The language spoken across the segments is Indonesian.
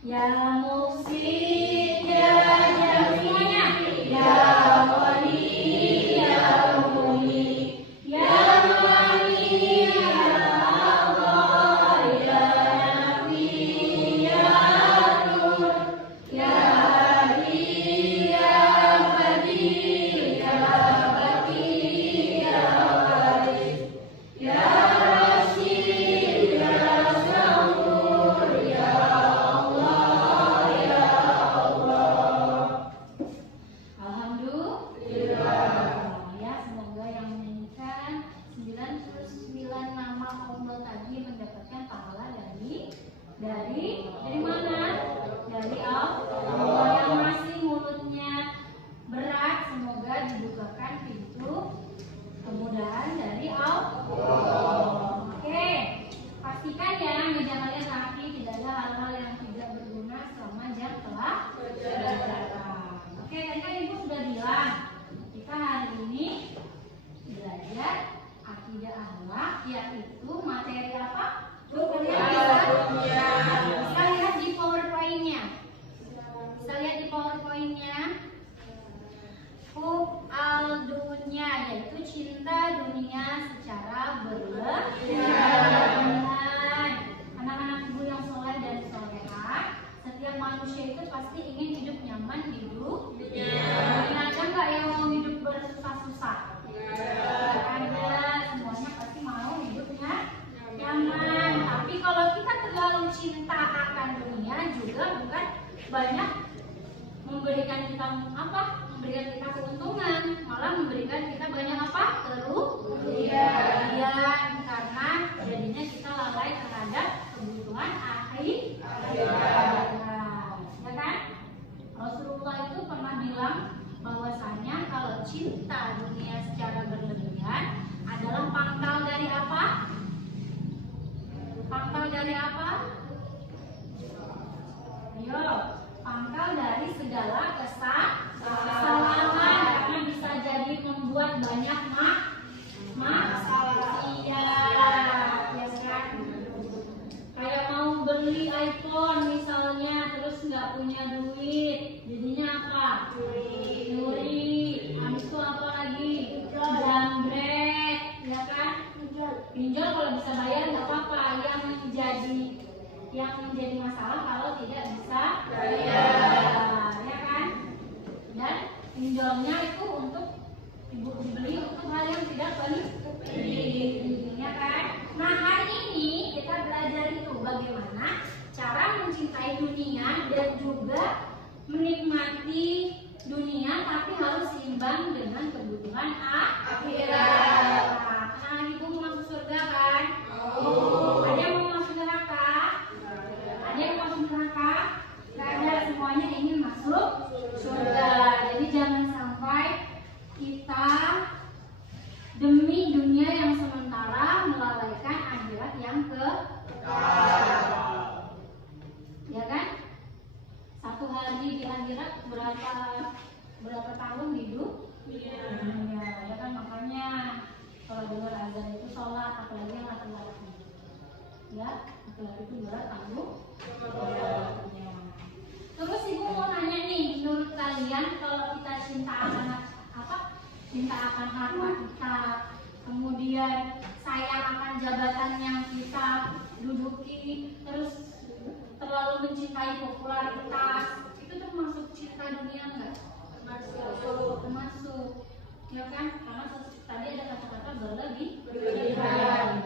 Ya Mufsid, ya semuanya. Ya Wali, ya Muni, ya Mani, ya Allah, ya Nabi, ya Nur, ya Hadi, ya Badi, ya Baki, ya Waris, ya Rashid, ya Sabur, ya Allah, ya Allah. Alhamdulillah. Ya, semoga yang menyanyikan 99 nama Allah tadi mendapatkan pahala dari mana? Dari Allah. Yang masih mulutnya berat, semoga dibukakan pintu kemudahan dari Allah. Oke, pastikan ya meja kalian rapi, tidak ada hal-hal yang tidak berguna selama jam telah berjalan. Oke, tadi kan ibu sudah bilang kita hari ini belajar akidah akhlak, yaitu materi apa? Bisa lihat di PowerPoint-nya. Bisa lihat di PowerPoint-nya. Hub al-dunya, yaitu cinta dunia secara berlebihan. Anak-anak ibu yang soleh dan solehah, setiap manusia itu pasti ingin hidup nyaman di dunia. Ada nggak yang mau hidup bersusah-susah? Ada, semuanya pasti mau hidupnya nyaman. Tapi kalau kita terlalu cinta akan dunia juga bukan banyak memberikan kita apa? Memberikan kita keuntungan, malah memberikan kita banyak apa? Kerugian, karena jadinya kita lalai terhadap kebutuhan akhirat. Ya kan? Rasulullah itu pernah bilang bahwasanya kalau cinta dunia secara berlebihan adalah pangkal dari apa? Pangkal dari apa? Ayo, pangkal dari segala kesalahan, karena bisa jadi membuat banyak masalah. Iya, ya kan? Kayak mau beli iPhone misalnya, terus nggak punya duit, jadinya apa? Nyuri. Habis itu apa lagi? Jambret, ya kan? Pinjol kalau bisa bayar nggak apa-apa. Yang menjadi masalah kalau tidak bisa bayar, ya kan? Dan pinjolnya itu untuk ibu dibeli untuk hal yang tidak penting, ya kan? Nah, hari ini kita belajar itu bagaimana cara mencintai dunia dan juga menikmati dunia, tapi harus seimbang dengan kebutuhan akhirat. Nah, ibu mau masuk surga kan? Ada yang mau masuk neraka? Ada yang mau masuk neraka? Gak ada, semuanya ingin masuk surga. Jadi jangan sampai kita demi dunia yang sementara melalaikan akhirat yang kekal. Ya kan? Satu hari di akhirat berapa tahun hidup? Ya kan, makanya kalau dengar azan itu sholat, apalagi yang laki-laki. Ya, laki-laki itu berat tanggung. Terus ibu mau nanya nih, menurut kalian kalau kita cinta akan apa? Cinta akan harta kita, kemudian sayang akan jabatan yang kita duduki, terus terlalu mencintai popularitas, itu termasuk cinta dunia enggak? Termasuk. Ya kan? Karena tadi ada kata-kata berlebihan.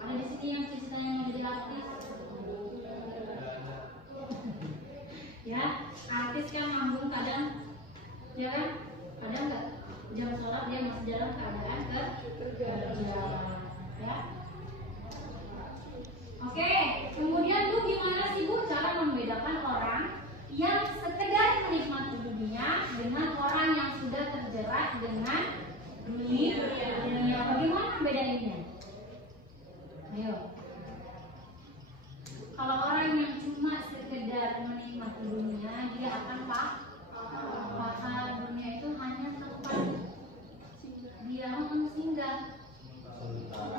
Ada di sini yang cita-citanya mau jadi artis. Ya, artis kan manggung kadang, ya kan? Kadang enggak jam sholat dia masih dalam keadaan kerja. Ya. Oke, kemudian Bu, gimana sih Bu cara membedakan orang yang sekedar menikmati dunia dengan orang yang sudah terjerat dengan dunia? Bagaimana bedainnya? Ayo. Kalau orang yang cuma sekedar menikmati dunia, dia akan paham dunia itu hanya tempat dia singgah.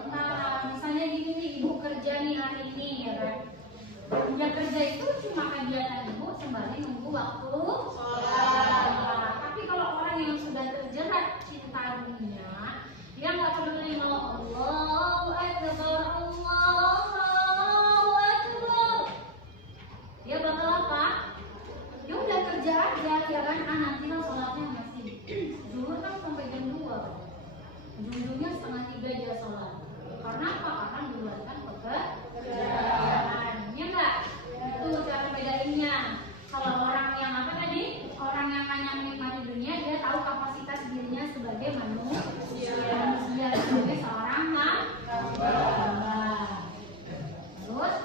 Nah, misalnya gini nih, ibu kerja nih hari ini, ya kan? udah kerja itu cuma kegiatan ibu sembari nunggu waktu sholat. Tapi kalau orang yang sudah terjerat cinta dunia, dia nggak peduli mau Allahu Akbar, Allahu Akbar, dia bakal apa? Ya udah kerja aja, ya kan? Nanti lah sholatnya masih zuhur kan sampai jam 2, ujung-ujungnya setengah 3 dia sholat. Karena apa? Karena mengeluarkan pekerjaan. Ya enggak? Itu cara bedainnya. Kalau orang yang apa tadi? Orang yang hanya menikmati dunia, dia tahu kapasitas dirinya sebagai manusia, sebagai seorang hamba. Terus,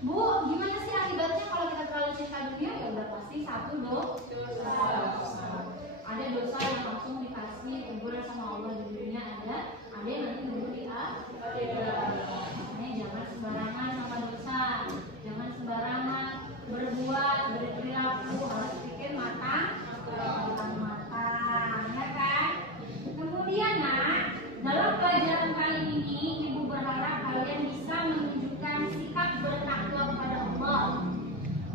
Bu, gimana sih akibatnya kalau kita terlalu cinta dunia? Ya udah pasti satu dosa. Ada dosa yang langsung dikasih teguran sama Allah di dunia, ada yang nanti dulu di akhirat. Makanya jangan sembarangan sama dosa, jangan sembarangan berbuat, berperilaku, harus pikir matang, ya kan? Kemudian nak, dalam pelajaran kali ini ibu berharap kalian bisa menunjukkan sikap bertakwa kepada Allah.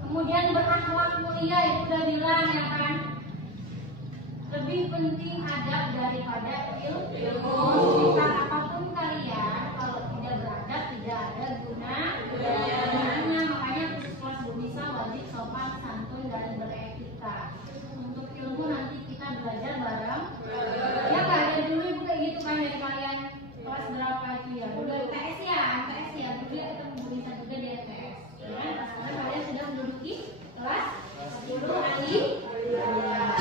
Kemudian berakhlak mulia, itu udah bilang ya kan? Lebih penting adab daripada ilmu. Jika apapun kalian, kalau tidak beradab tidak ada gunanya. Makanya kelas bisa wajib sopan, santun dan beretika. Untuk ilmu nanti kita belajar bareng. Ya kan, dari dulu ibu kayak gitu kan dari kalian kelas berapa itu ya? Udah UTS ya. Dulu kita bisa juga di UTS. Ya, sekarang kalian sudah menduduki kelas 10 aliyah.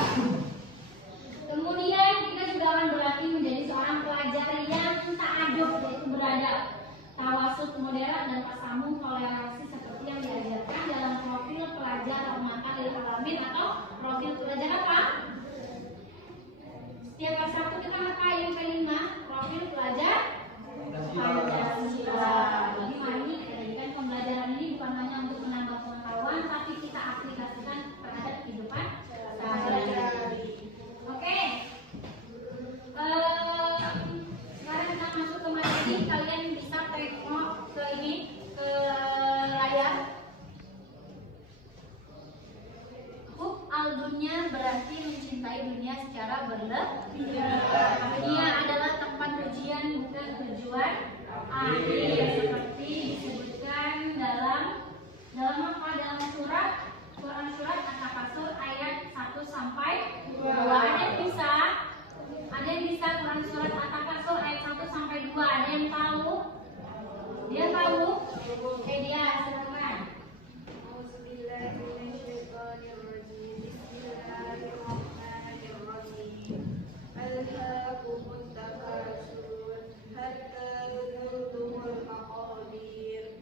Kemudian kita juga akan berlatih menjadi seorang pelajar yang ta'adub, yaitu beradab, tawasud, moderat, dan tasamuh, toleransi seperti yang diajarkan dalam profil pelajar rahmatan lil alamin atau profil pelajar apa? Setiap hari Sabtu kita ngapain kelima? Profil pelajar Pancasila. Jadi mari jadikan pembelajaran ini bukan hanya untuk menambah pengetahuan, tapi kita aplikasikan terhadap kehidupan sehari-hari. Oke, sekarang kita masuk ke materi. Kalian bisa tengok ke ini, ke layar. Hub al-dunya berarti mencintai dunia secara berlebihan. Dunia adalah tempat ujian, bukan tujuan akhir, seperti disebutkan dalam apa? Dalam Quran surat At-Takasur ayat 1 sampai 2. Ada yang bisa Quran surat At-Takasur ayat 1 sampai 2. Ada yang tahu? Dia tahu? Oke, dia silakan. Alhaakumut takasur hatta zurtumul maqabir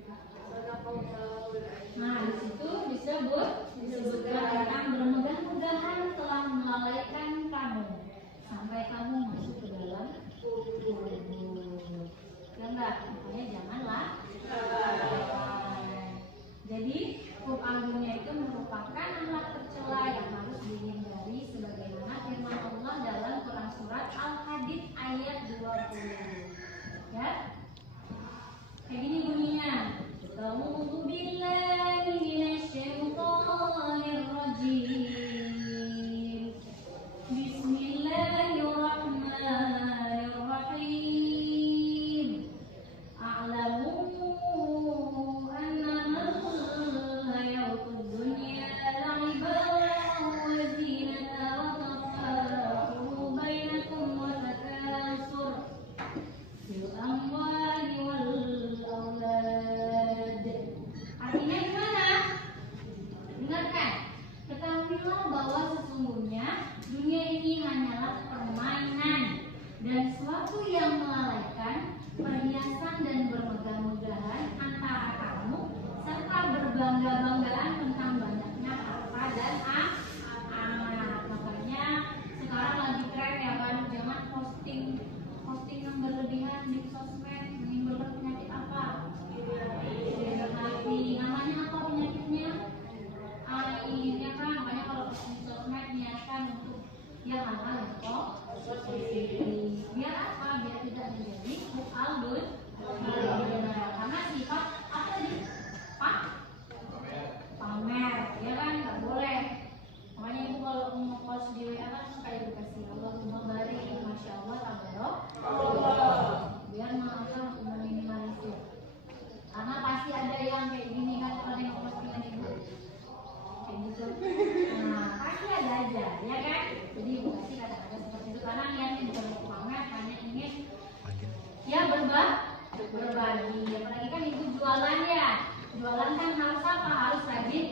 jualan kan harus apa? Harus rajin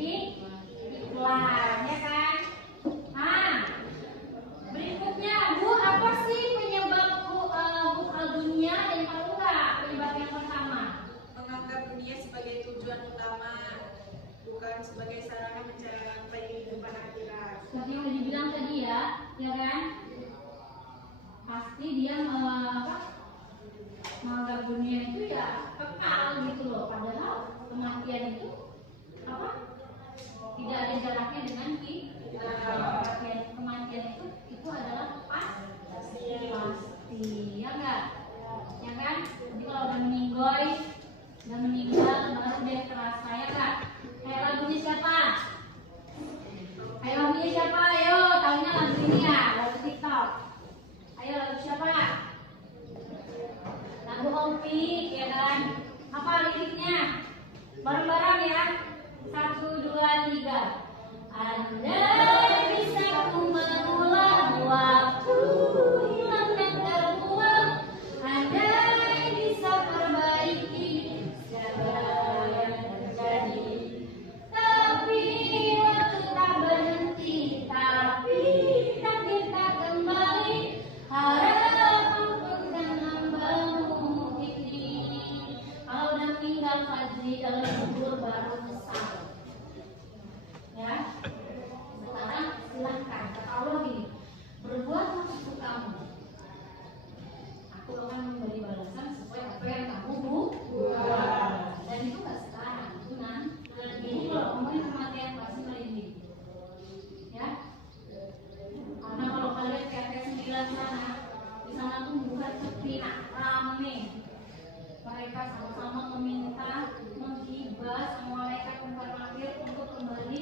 iklan, ya kan? Nah, berikutnya, Bu, apa sih penyebab buka dunia dan tahu nggak penyebab yang pertama? Menganggap dunia sebagai tujuan utama, bukan sebagai sarana mencari rantai kehidupan akhirat. Seperti yang dibilang tadi ya kan? Pasti dia menganggap dunia itu ya kekal gitu loh. Padahal kematian itu apa? Tidak ada jaraknya dengan kematian itu adalah pasti, ya enggak? Ya kan? Jadi kalau udah meninggal baru dia terasa, ya enggak? Kayak lagunya siapa? Ayo lagunya siapa? Ayo, tahunya lagu ini ya, lagu TikTok. Ayo lagu siapa? Lagu Opik, ya kan? Apa liriknya? Bareng-bareng ya. 1, 2, 3. Andai bisa ku mengulang waktu yang terbuang, andai bisa perbaiki segala yang terjadi. Tapi waktu tak berhenti, tapi takdir tak kembali. Harapan pun kan membangun diri. Kalau udah tinggal Fadli dalam kubur baru besar. Ya, sekarang silahkan kata Allah gini, berbuatlah sesukamu, aku akan memberi balasan sesuai apa yang kamu buat. Dan itu nggak sekarang, itu nanti. Jadi kalau ngomongin kematian pasti merinding, ya. Karena kalau kalian ke RT 9 sana, di sana tuh bukan sepi, rame. Mereka sama-sama meminta, menghibah sama malaikat mungkar nakir untuk kembali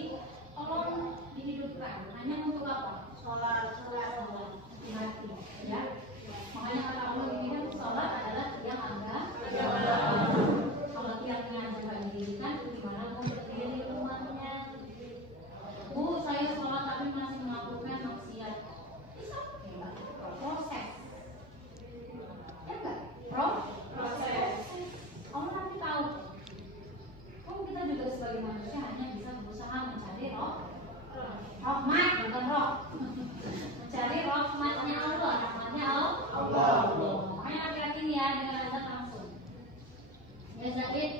tolong dihidupkan. Hanya untuk apa? Sholat hati-hati, ya. Makanya kata Allah ini kan sholat adalah tiang agama. Kalau tiangnya juga didirikan, gimana mau berdiri rumahnya? Bu, saya sholat tapi masih melakukan maksiat. Bisa? Proses. Ya enggak? Proses. Allah nanti tahu. Kita juga sebagai manusia hanya bisa berusaha mencari rahmat, bukan roh. Mencari rahmatnya Allah, Allah. Makanya laki-laki ini ya dengan azan langsung. Ya Zaid,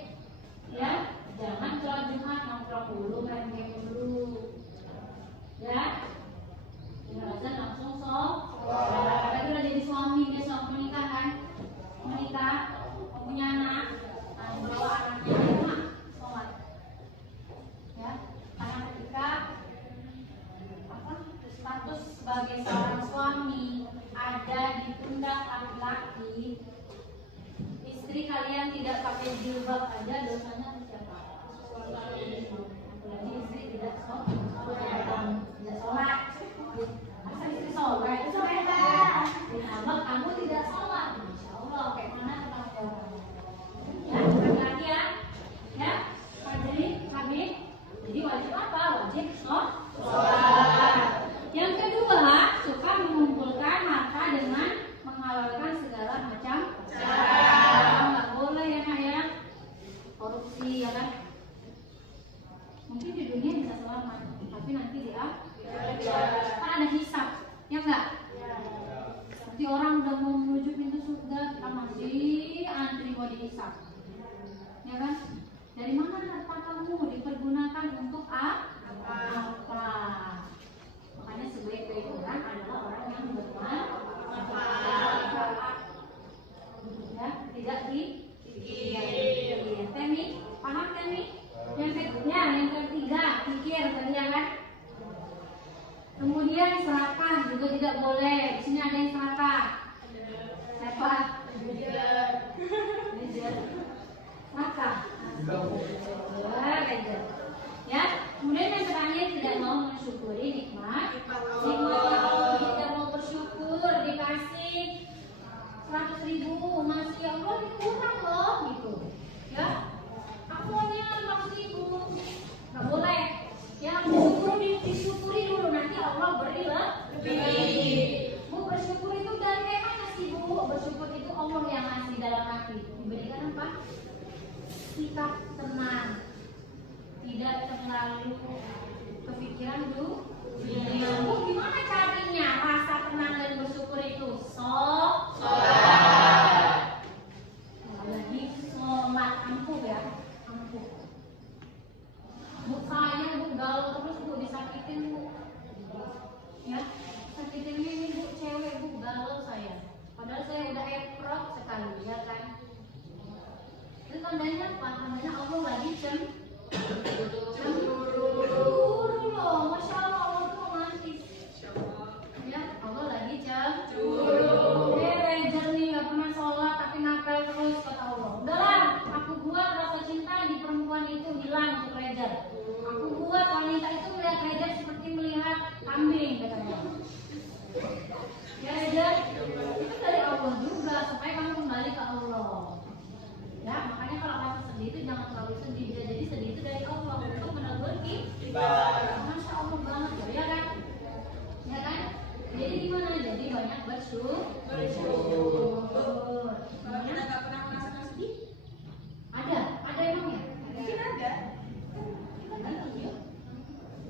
ya jangan sholat Jumat nongkrong dulu, main game dulu. Ya, dengan azan langsung sholat. Kita udah jadi suami, besok menikah kan? Menikah, punya anak, bawa anaknya di rumah, sholat. Ya, karena ketika status sebagai seorang suami ada di pundak laki-laki, istri kalian tidak pakai jilbab aja dosanya ke siapa? Apalagi istri tidak sholat. Masa istri sholat? Itu beda. Ditambah kamu tidak sholat, Masya Allah, kayak mana tetap jawabannya? Ya, laki-laki ya, Fadli, kami. Jadi wajib apa? Wajib sholat. Yang kedua, suka mengumpulkan harta dengan menghalalkan segala macam cara. Nggak boleh ya Nak ya, korupsi ya kan. Mungkin di dunia bisa selamat, tapi nanti dia kan ada hisab, ya enggak? Nanti orang udah mau menuju pintu surga, kita masih antri mau dihisab, ya kan? Dari mana harta kamu dipergunakan untuk apa? Makanya sebaik-baik orang adalah orang yang bermanfaat, ya, tidak dipikir. Temi, paham Temi? Yang ketiga, pikir tadi ya kan? Kemudian serakah juga tidak boleh. Di sini ada yang serakah. Siapa? Serakah. Ya. Kemudian yang terakhir tidak mau mensyukuri nikmat Allah, tidak mau bersyukur dikasih 100.000 masih ya Allah ini kurang loh gitu. Ya. Aku hanya 500.000. Nggak boleh. Yang disyukuri dulu, nanti Allah beri lebih. Bu, bersyukur itu dari kayak mana sih Bu? Bersyukur itu Allah yang ngasih dalam hati. Diberikan apa? Sikap tenang, tidak terlalu kepikiran dunia. Bu, gimana caranya rasa tenang dan bersyukur itu? Lagi sholat, ampuh ya, ampuh. Bu, saya bu galau terus bu, disakitin bu, ya sakitin ini bu, cewek bu, galau saya. Padahal saya udah effort sekali, ya kan? Itu tandanya apa? Tandanya Allah lagi cemburu loh. Masya Allah, Allah tuh romantis. Ya, Allah lagi cemburu. Ranger nih gak pernah sholat tapi ngapel terus kata Allah. Udahlah, aku buat rasa cinta di perempuan itu hilang untuk Ranger. Aku buat wanita itu melihat Ranger seperti melihat kambing katanya. Ya Ranger, itu dari Allah juga supaya kamu kembali ke Allah. Ya, makanya kalau rasa sedih itu jangan terlalu sedih. Jadi sedih itu dari Allah untuk menabur ibadah. Masya Allah banget ya kan? Ya kan? Jadi gimana? Jadi banyak bersyukur. Kalau kita nggak pernah merasakan sedih, Ada emangnya? mungkin ada.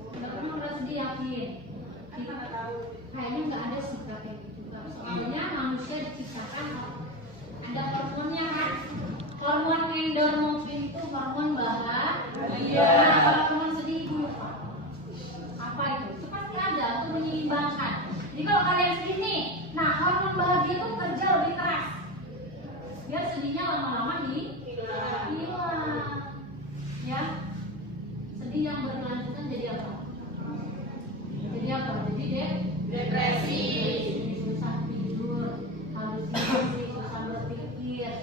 Nggak pernah merasa sedih, yakin? Kita nggak tahu. Kayaknya nggak ada sih kayak gitu. Soalnya manusia diciptakan ada hormonnya kan? Hormon endorfin itu hormon bahagia. Kalau hormon sedih itu apa itu? Itu pasti ada untuk menyeimbangkan. Jadi kalau kalian sedih nih, nah hormon bahagia itu kerja lebih keras. Biar sedihnya lama-lama hilang. Ya, sedih yang berkelanjutan jadi apa? Jadi apa? Jadi depresi, susah tidur, halusinasi, susah berpikir.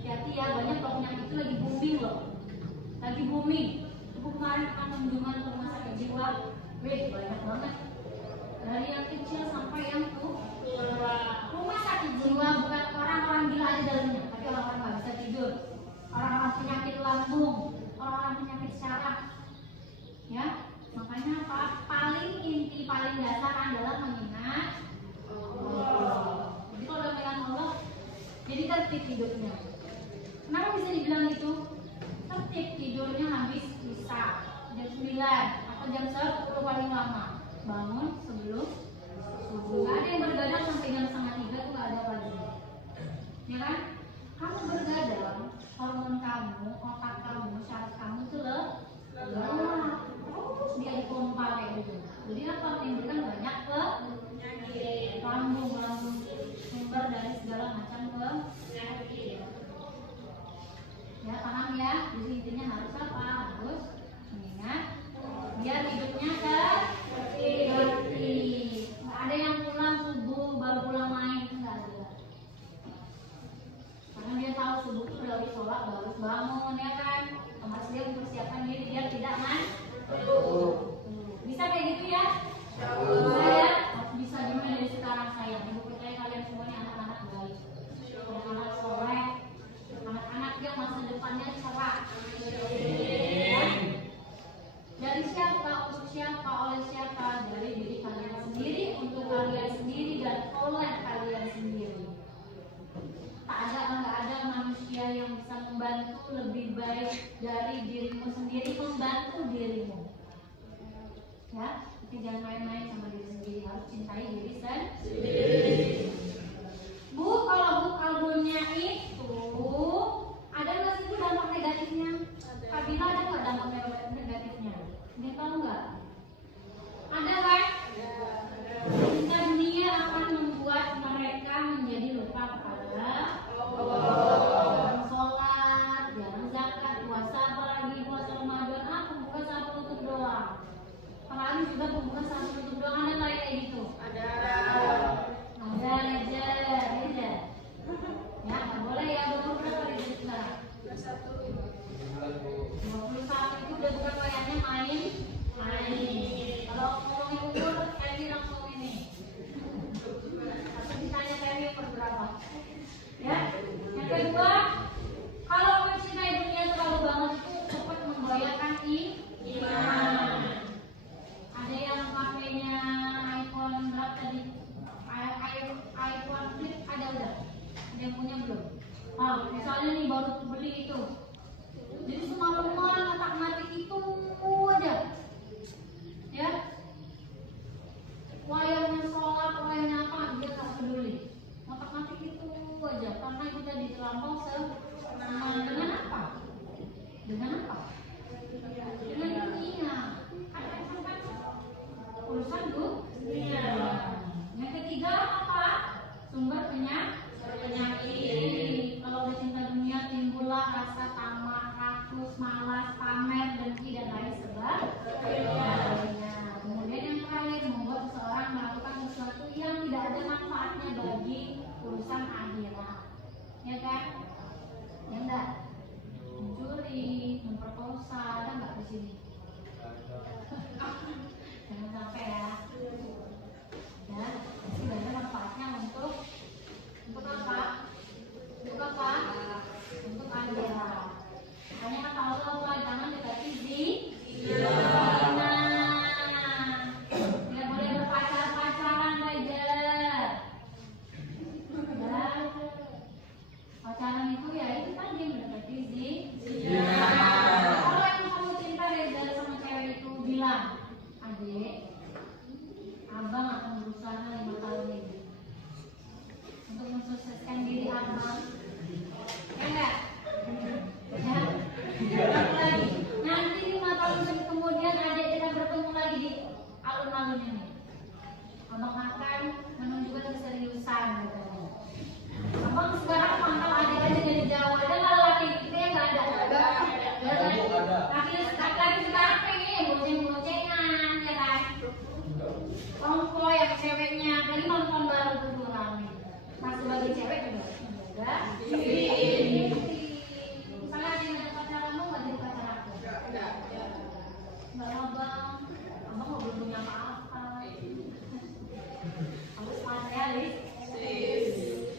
Hati-hati ya, banyak kalau penyakit itu lagi booming loh. Lagi booming. Ibu kemarin kan kunjungan ke rumah sakit jiwa, banyak banget. Dari yang kecil sampai yang tua. Rumah sakit jiwa bukan orang-orang gila aja dalamnya, tapi orang-orang nggak bisa tidur, orang-orang penyakit lambung, orang-orang penyakit syaraf. Ya, makanya apa? Paling inti, paling dasar adalah mengingat Allah. Jadi kalau udah mengingat Allah, jadi tertib hidupnya. Kenapa bisa dibilang itu? Tertib tidurnya habis bisa jam 9 atau jam 10 paling lama. Bangun sebelum subuh. Gak ada yang bergadang sampai jam 2:30 tuh gak ada lagi. Ya kan? Kamu bergadang, hormon kamu, otak kamu, syaraf kamu tuh lemah. Terus dia dipompa kayak gitu. Jadi apa? Menimbulkan banyak penyakit lambung sumber dari segala macam penyakit. Ya paham ya? Jadi intinya harus apa? Harus mengingat biar hidupnya tertib. Nggak ada yang pulang subuh baru pulang main, itu nggak ada. Karena dia tahu subuh itu udah habis sholat baru bangun ya kan? Otomatis dia mempersiapkan diri biar tidak bisa kayak gitu ya? Saya bisa dimulai dari sekarang saya. Ibu percaya kalian semuanya anak-anak baik, anak-anak soleh, anak-anak yang masa depannya cerah. Dari siapa, untuk siapa, oleh siapa? Dari diri kalian sendiri, untuk kalian sendiri, dan oleh kalian sendiri. Nggak ada manusia yang bisa membantu lebih baik dari dirimu sendiri, membantu dirimu. Ya, tapi jangan main-main sama diri sendiri, harus cintai diri sendiri. Bu, kalau bu kaldunya itu ada nggak sih dampak negatifnya? Kabila ada nggak dampak negatifnya? Dia tahu nggak? Ada kan? Cinta dunia akan membuat mereka menjadi lupa kepada Allah. Sholat, jarang zakat, puasa apalagi puasa Ramadan, pembuka saat tutup doang. Apalagi juga pembuka saat tutup doang, ada nggak kayak gitu? Ada. pamer, dengki dan lain sebagainya. Kemudian yang terakhir, membuat seseorang melakukan sesuatu yang tidak ada manfaatnya bagi urusan akhirat. Ya kan? Ya enggak? Mencuri, memperkosa, ada enggak di sini? Jangan sampai ya. Ya, tidak ada manfaatnya untuk apa? Untuk apa? Untuk akhirat. Makanya kata Allah apa? Jangan dekati zina. Tidak boleh berpacaran, belajar. Ya. Pacaran itu ya itu tadi mendekati zina. Kalau yang kamu cinta Reza sama cewek itu bilang, adik, abang akan berusaha 5 tahun ini untuk mensukseskan diri abang. Ya enggak? Ya. Lagi. Nanti 5 tahun kemudian adik kita bertemu lagi di alun-alun ini. Abang akan menunjukkan keseriusan katanya. Abang sekarang pantau adik aja dari jauh. Ada nggak laki gitu ya? Nggak ada. Laki sekarang pengen boceng-bocengan ya kan? Kongko yang ceweknya lagi nonton baru tuh rame. Nah sebagai cewek juga menjaga diri. Misalnya ada yang ngajak pacaran lu nggak jadi pacar aku? Nggak abang mau belum punya apa-apa. Harus materialis.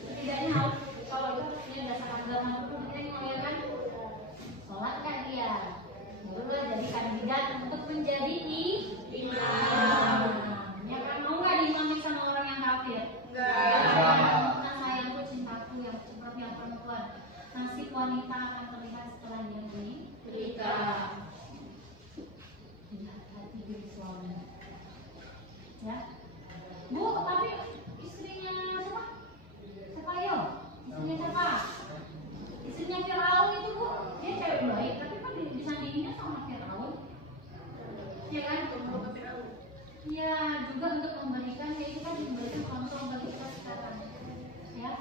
Setidaknya harus kalau itu punya dasar agama itu kita mengajarkan sholat kan dia. Dulu jadi kandidat untuk menjadi imam. Ya kan mau nggak diimamin sama orang yang kafir? Karena sayangku cintaku yang seperti yang perempuan. Nasib wanita akan terlihat setelah dia menikah. Lihat hati diri suami. Ya, Bu, tapi istrinya siapa? Siapa yo? Istrinya siapa? Istrinya Firaun itu Bu, dia cewek baik, tapi kan disandinginnya sama Firaun. Ya kan? Ya, juga untuk memberikan, ya itu kan memberikan contoh bagi kita sekarang. Ya,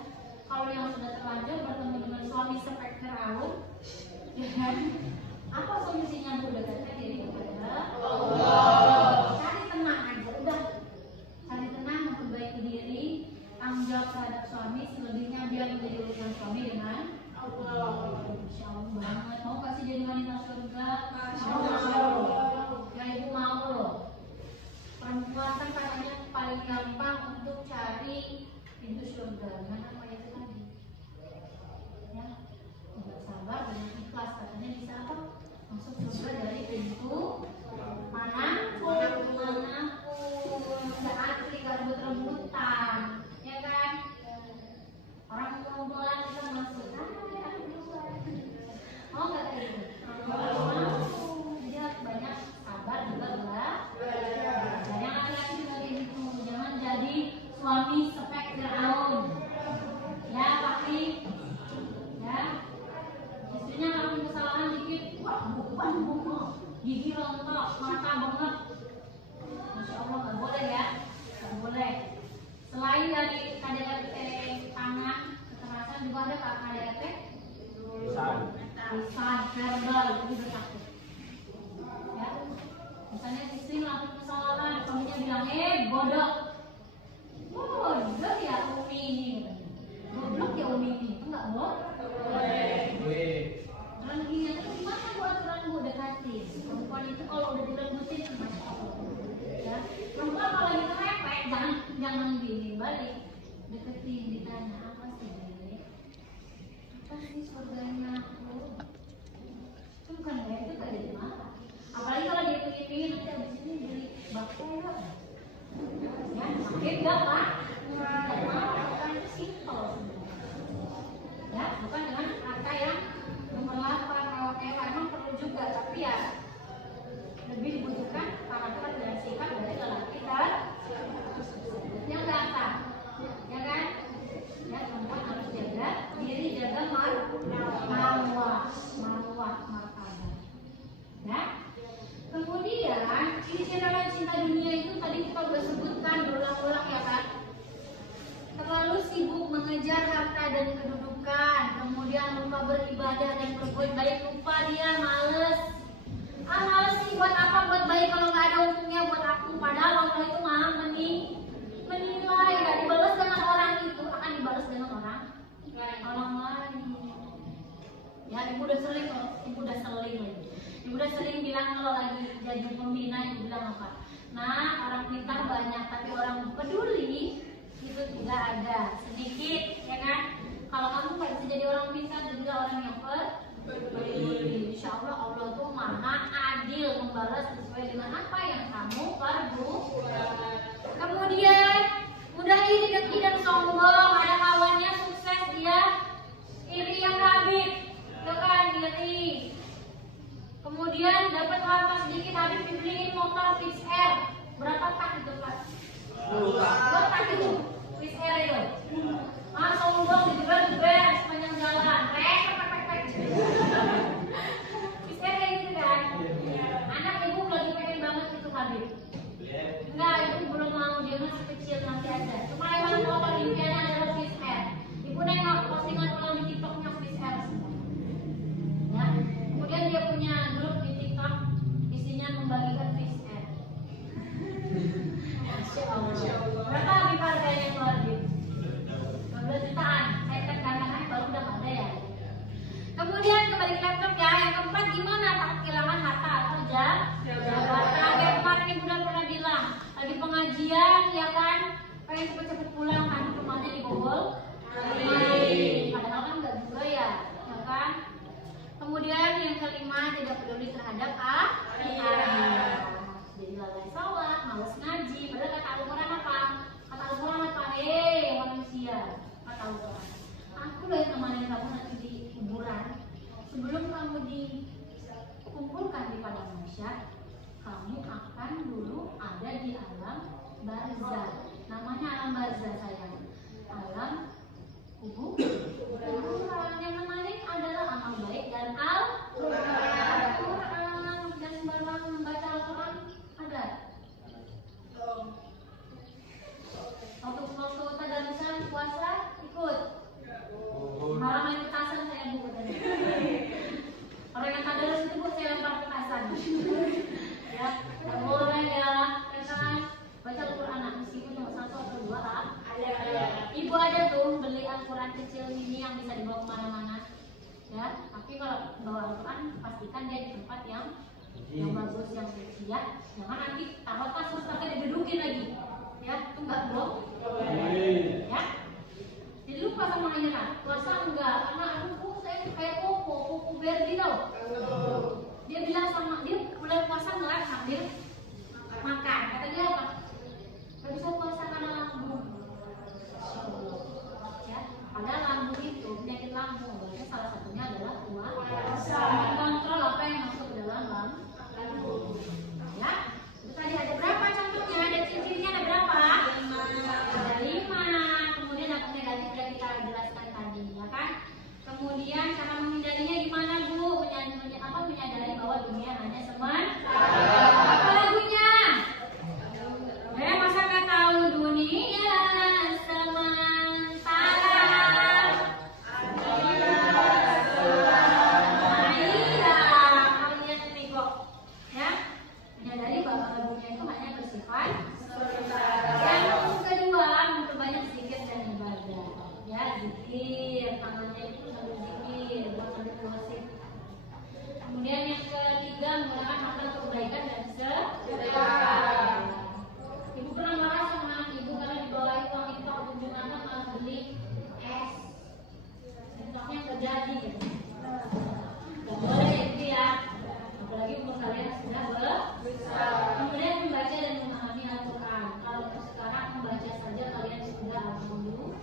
kalau yang sudah terlanjur bertemu dengan suami seperti Firaun, ya kan? Apa solusinya Bu? Dekatkan diri kepada Allah. Cari tenang aja, udah. Cari tenang, memperbaiki diri, tanggung jawab terhadap suami, selebihnya biar menjadi urusan suami dengan Allah. Insya Allah banget. Mau kasih jadi wanita surga? Masya Allah. Ya ibu mau loh. Perempuan kan katanya paling gampang untuk cari pintu surga. Mana apa itu tadi? Ya, dengan sabar, dengan ikhlas katanya bisa apa? Masuk surga dari pintu manapun, nggak asli, nggak rebut-rebutan, ya kan? Orang kumpulan kita masuk, mau nggak kayak gitu? Mau. Jadi harus banyak sabar juga belajar. Yang laki-laki juga kayak gitu, jangan jadi suami spek Firaun. Ya pasti, ya. Istrinya ngelakuin kesalahan dikit, wah bukan, gigi rontok, mata bengek. Masya Allah nggak boleh ya, nggak boleh. Selain dari KDRT tangan kekerasan juga ada KDRT lisan, verbal, itu juga takut. Ya, misalnya istri ngelakuin kesalahan, suaminya bilang bodoh, bodoh ya Umi ini, goblok ya Umi ini, itu nggak boleh. Orang gini itu gimana Bu aturan Bu dekatin? Perempuan itu kalau udah dilembutin Masya Allah. Ya, perempuan kalau lagi kerepek jangan gini balik, deketin, ditanya apa sih Dek? Apa sih surganya aku? Itu bukan ya, itu tak jadi marah. Apalagi kalau dia pengen nanti abis ini beli bakso ya. Ya, makin enggak Pak? Enggak marah, kan itu simpel. Ya, bukan dengan kata yang memelapar, mewakili, memang perlu juga, tapi ya lebih dibutuhkan karakter dan sikap dari lelaki kan yang datang, ya kan? Ya perempuan harus jaga diri, jaga marwah, martabat. Ya. Kemudian ciri-ciri cinta dunia itu tadi kita udah sebutkan berulang-ulang ya kan? Terlalu sibuk mengejar harta dan kedudukan, kemudian lupa beribadah dan berbuat baik, lupa dia males, ibu udah sering lagi. Ibu udah sering bilang kalau lagi jadi pembina, ibu bilang apa? Nah, orang pintar banyak, tapi orang peduli itu tidak ada, sedikit, ya kan? Kalau kamu nggak bisa jadi orang pintar, juga orang yang peduli. Insya Allah Allah tuh maha adil, membalas sesuai dengan apa yang kamu perbuat. Kemudian mudah iri, dengki dan sombong. Ada kawannya sukses, dia iri yang Habib, itu kan iri. Kemudian dapat harta sedikit, Habib dibeliin motor Fix Air. Berapa tak itu Pak? Berapa tak itu? Fix Air itu. Sombong dijeber-jeber sepanjang jalan. Pek. Fix Air kayak gitu kan? Anak ibu lagi pengen banget itu Habib. Enggak, ibu belum mau, dia masih kecil, nanti aja. Cuma emang motor impiannya adalah Fix Air. Ibu nengok postingan ulang di TikToknya Fix Air. Ya. Kemudian dia punya grup di TikTok, isinya membagikan Fix Air. Masya Allah. Berapa Habib harganya tuh Habib? 12 jutaan. Saya tekan baru udah ada ya. Kemudian kembali ke laptop ya. Yang keempat, gimana tak kehilangan harta atau jabatan? Kayak kemarin ibu udah pernah bilang, lagi pengajian ya kan, pengen cepet-cepet pulang kan, rumahnya dibobol. Padahal kan enggak juga ya kan? Kemudian yang kelima, tidak peduli terhadap akhirat. Jadi lalai sholat, malas ngaji. Padahal kata Al-Quran apa? Kata Al-Quran apa? Hei manusia, kata Al-Quran, aku udah nemenin kamu nanti di kuburan. Sebelum kamu dikumpulkan di padang mahsyar, kamu akan dulu ada di alam barzah. Namanya alam barzah sayang. Alam kubur. Yang menarik adalah amal baik dan Al-Quran. Dan barang membaca Al-Quran ada. Waktu tadarusan puasa ikut. Malah main petasan saya bu. Orang yang tadarus itu bu saya lempar petasan. Ya, nggak boleh ya kan? Baca Al-Quran meskipun cuma 1 atau 2 Ibu ada tuh beli Al-Quran kecil ini yang bisa dibawa kemana-mana. Ya, tapi kalau bawa Al-Quran pastikan dia di tempat yang bagus, yang suci ya. Jangan nanti taruh tas terus pakai didudukin lagi. Ya, itu enggak bohong. Ya. Jadi lupa sama ini kan. Puasa enggak, karena aku saya kayak kuku Berdi tau. Dia bilang sama dia mulai puasa enggak sambil makan. Kata dia apa? Gak bisa puasa karena lambung. Ya, padahal lambung itu penyakit lambung. Salah satunya adalah puasa. Kontrol apa yang masuk ke dalam lambung. Ya, itu tadi ada berapa contohnya? Ada ciri-cirinya ada berapa? Ada 5. Kemudian apa negatif sudah kita jelaskan tadi, ya kan? Kemudian cara menghindarinya gimana bu? Menyadari bahwa dunia hanya apa lagunya? Masa nggak tahu dunia sementara? Kalian ini kok, ya? Menyadari bahwa dunia itu hanya bersifat sementara. Yang kedua, memperbanyak zikir dan ibadah. Ya, zikir, tangannya itu sambil zikir, bukan sambil puasa. Kemudian yang ketiga, menggunakan harta kebaikan dan sedekah. Ibu pernah marah sama anak ibu karena dibawain uang infak untuk Jumatan malah beli es. Infaknya terjadi gitu. Gak boleh gitu ya. Apalagi umur kalian sudah besar. Kemudian membaca dan memahami Al-Quran. Kalau sekarang membaca saja kalian sudah alhamdulillah.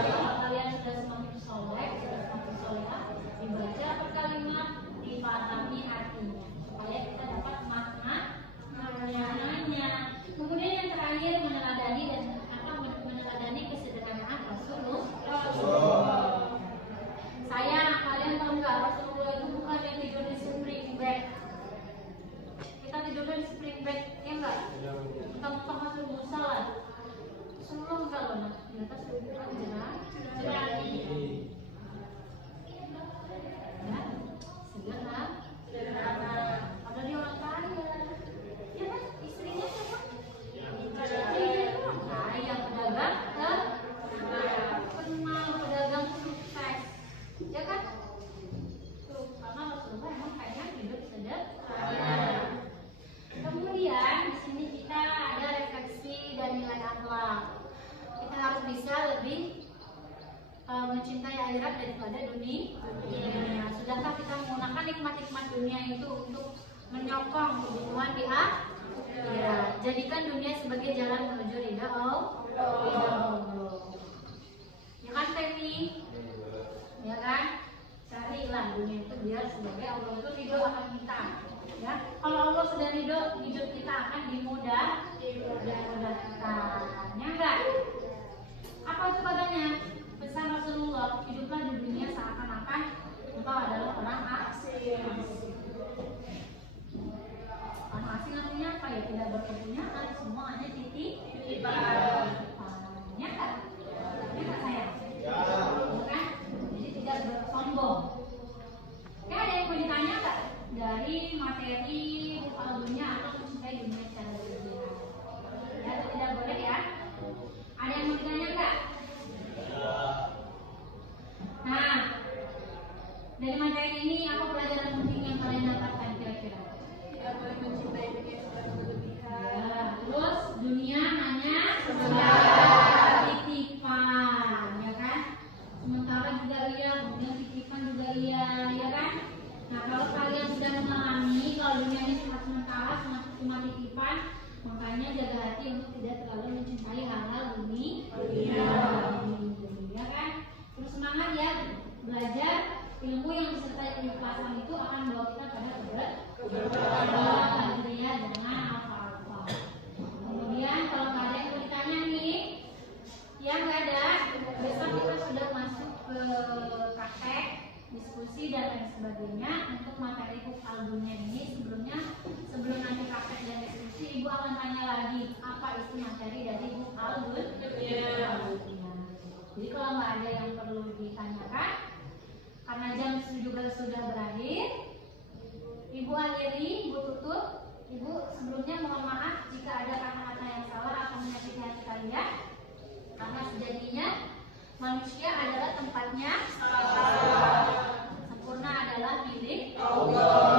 Kalau kalian sudah semakin soleh, sudah semakin solehah, dibaca per kalimat, dipahami artinya supaya kita dapat makna untuk menyokong kebutuhan di akhirat. Jadikan dunia sebagai jalan menuju ridha Allah. Ya kan Temi? Ya kan? Carilah dunia itu biar sebagai Allah itu ridho akan kita. Ya, kalau Allah sudah ridho, hidup kita akan dimudahkan. Ya enggak? Apa itu katanya? Pesan Rasulullah, hiduplah di dunia seakan-akan engkau adalah orang asing. Orang asing artinya apa ya? Tidak berkepunyaan, semua hanya titipan. Ya kan? Ya kan saya? Bukan? Jadi tidak bersombong. Oke, ada yang mau ditanya nggak? Dari materi hal dunia atau mencintai dunia secara berlebihan? Ya, tidak boleh ya? Ada yang mau ditanya nggak? Nah, dari materi ini apa pelajaran penting yang kalian dapatkan kira-kira? Tidak boleh mencintai dunia secara berlebihan. Ya, terus dunia hanya sebagai titipan, ya kan? Sementara juga iya, kemudian titipan juga iya, ya kan? Nah, kalau kalian sudah memahami kalau dunia ini cuma sementara, cuma titipan, makanya jaga hati untuk tidak terlalu mencintai hal-hal dunia, ya kan? Terus semangat ya belajar ilmu yang disertai keikhlasan itu akan membawa kita pada keberkahan, ya, jangan apa-apa. Kemudian kalau nggak ada yang mau ditanya nih, ya nggak ada. Besok kita sudah masuk ke praktek, diskusi dan lain sebagainya untuk materi hal dunia ini. Sebelum nanti praktek dan diskusi, ibu akan tanya lagi apa isi materi dari hal dunia. Jadi kalau nggak ada yang perlu ditanyakan, karena jam juga sudah berakhir, ibu akhiri, ibu tutup. Ibu sebelumnya mohon maaf jika ada kata-kata yang salah atau menyakiti hati kalian, karena sejatinya manusia adalah tempatnya salah. Sempurna adalah milik Allah.